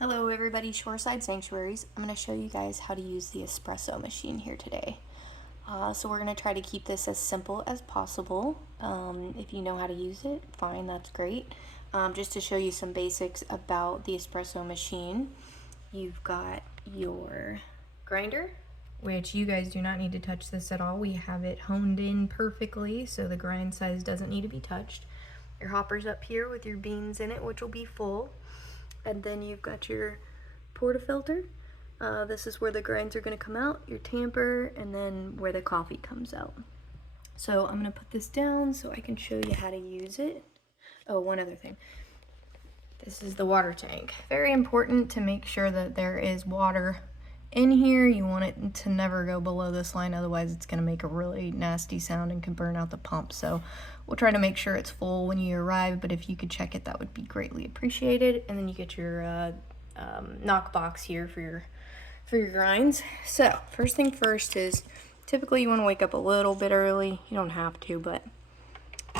Hello everybody, Shoreside Sanctuaries. I'm going to show you guys how to use the espresso machine here today. So we're going to try to keep this as simple as possible. If you know how to use it, fine, that's great. Just to show you some basics about the espresso machine, you've got your grinder, which you guys do not need to touch this at all. We have it honed in perfectly, so the grind size doesn't need to be touched. Your hopper's up here with your beans in it, which will be full. And then you've got your portafilter. This is where the grinds are going to come out, your tamper, and then where the coffee comes out. So I'm going to put this down so I can show you how to use it. Oh, one other thing. This is the water tank. Very important to make sure that there is water in here. You want it to never go below this line, otherwise it's going to make a really nasty sound and can burn out the pump. So we'll try to make sure it's full when you arrive, but if you could check it, that would be greatly appreciated. And then you get your knock box here for your grinds. So first thing first is typically you want to wake up a little bit early. You don't have to, but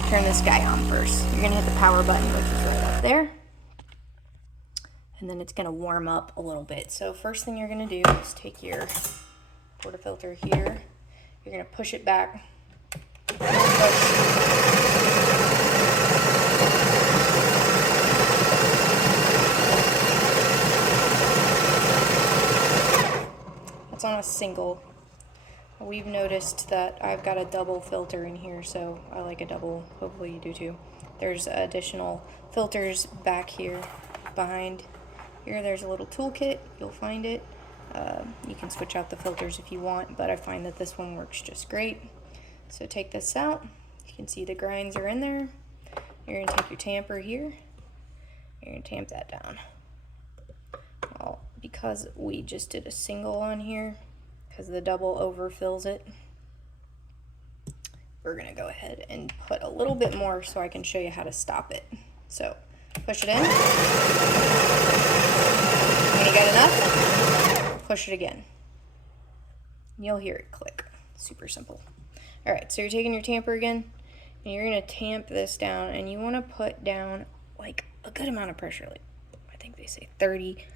turn this guy on first. You're going to hit the power button, which is right up there. And then it's going to warm up a little bit. So first thing you're going to do is take your portafilter here. You're going to push it back. It's on a single. We've noticed that I've got a double filter in here, so I like a double. Hopefully you do too. There's additional filters back here behind. Here, there's a little toolkit. You'll find it. You can switch out the filters if you want, but I find that this one works just great. So take this out. You can see the grinds are in there. You're going to take your tamper here. You're going to tamp that down. Well, because we just did a single on here, because the double overfills it, we're going to go ahead and put a little bit more so I can show you how to stop it. So push it in. When you get enough, push it again. You'll hear it click. Super simple. Alright, so you're taking your tamper again, and you're going to tamp this down, and you want to put down like a good amount of pressure, like I think they say 30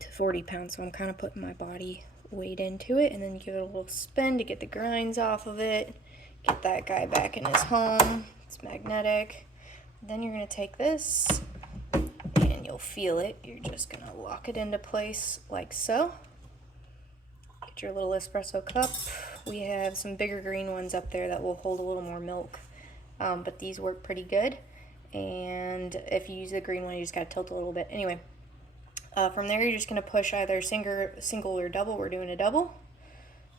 to 40 pounds, so I'm kind of putting my body weight into it, and then you give it a little spin to get the grinds off of it, get that guy back in his home. It's magnetic. Then you're going to take this, and you'll feel it. You're just going to lock it into place like so. Get your little espresso cup. We have some bigger green ones up there that will hold a little more milk, but these work pretty good. And if you use the green one, you just got to tilt a little bit. Anyway, from there, you're just going to push either single or double. We're doing a double.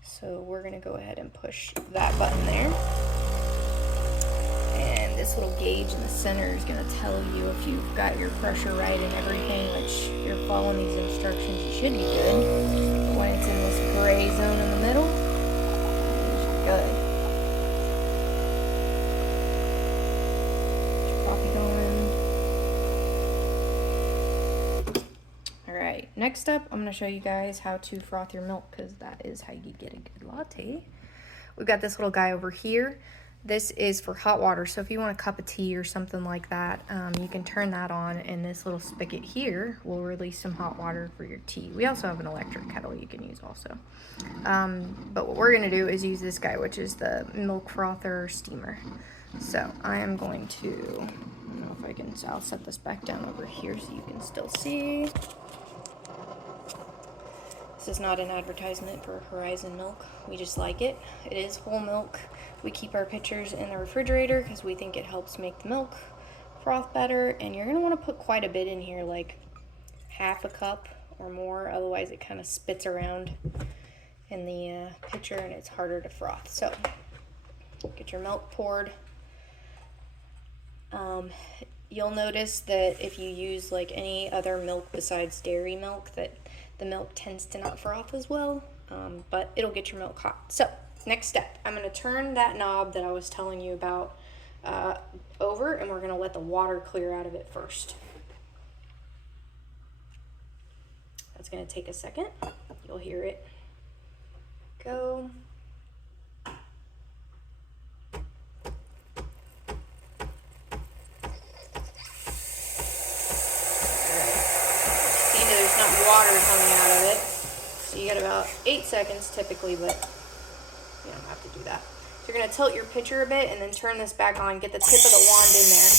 So we're going to go ahead and push that button there. And this little gauge in the center is going to tell you if you've got your pressure right and everything, which you're following these instructions, you should be good. But when it's in this gray zone in the middle, you're good. Get your coffee going. Alright, next up, I'm going to show you guys how to froth your milk, because that is how you get a good latte. We've got this little guy over here. This is for hot water, so if you want a cup of tea or something like that, you can turn that on, and this little spigot here will release some hot water for your tea. We also have an electric kettle you can use also. But what we're going to do is use this guy, which is the milk frother steamer. So I am going to, I don't know if I can, so I'll set this back down over here so you can still see. This is not an advertisement for Horizon milk. We just like it. It is whole milk. We keep our pitchers in the refrigerator because we think it helps make the milk froth better. And you're going to want to put quite a bit in here, like half a cup or more. Otherwise, it kind of spits around in the pitcher and it's harder to froth. So get your milk poured. You'll notice that if you use like any other milk besides dairy milk, that the milk tends to not froth as well, but it'll get your milk hot. So next step, I'm going to turn that knob that I was telling you about over, and we're going to let the water clear out of it first. That's going to take a second. You'll hear it go. Alright. See, there's it's not water coming out of it. So you get about 8 seconds typically, but you don't have to do that. So you're going to tilt your pitcher a bit and then turn this back on. Get the tip of the wand in there.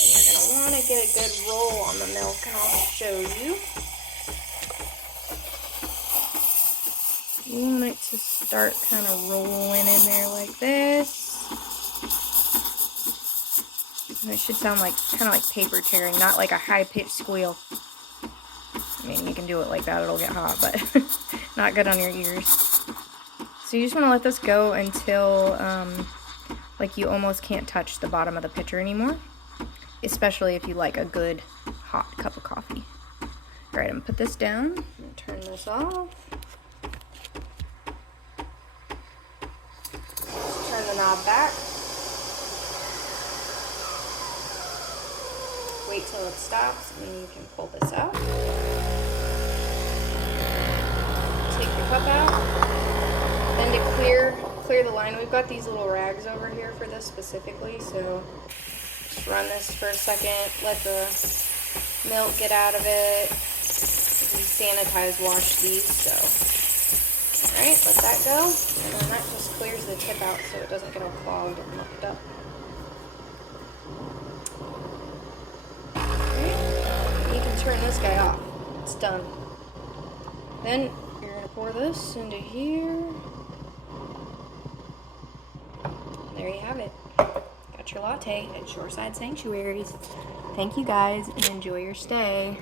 And then you're going to want to get a good roll on the milk, and I'll show you. You want it to start kind of rolling in there like this. And it should sound like kind of like paper tearing, not like a high-pitched squeal. I mean, you can do it like that, it'll get hot, but not good on your ears. So you just want to let this go until like you almost can't touch the bottom of the pitcher anymore, especially if you like a good hot cup of coffee. All right, I'm gonna put this down and turn this off. Turn the knob back. Wait till it stops, and then you can pull this out. Take your cup out. Then to clear the line, we've got these little rags over here for this specifically, so just run this for a second, let the milk get out of it. We sanitize wash these, so. Alright, let that go, and then that just clears the tip out so it doesn't get all clogged and mucked up. Turn this guy off. It's done. Then you're going to pour this into here. There you have it. Got your latte at Shoreside Sanctuaries. Thank you guys and enjoy your stay.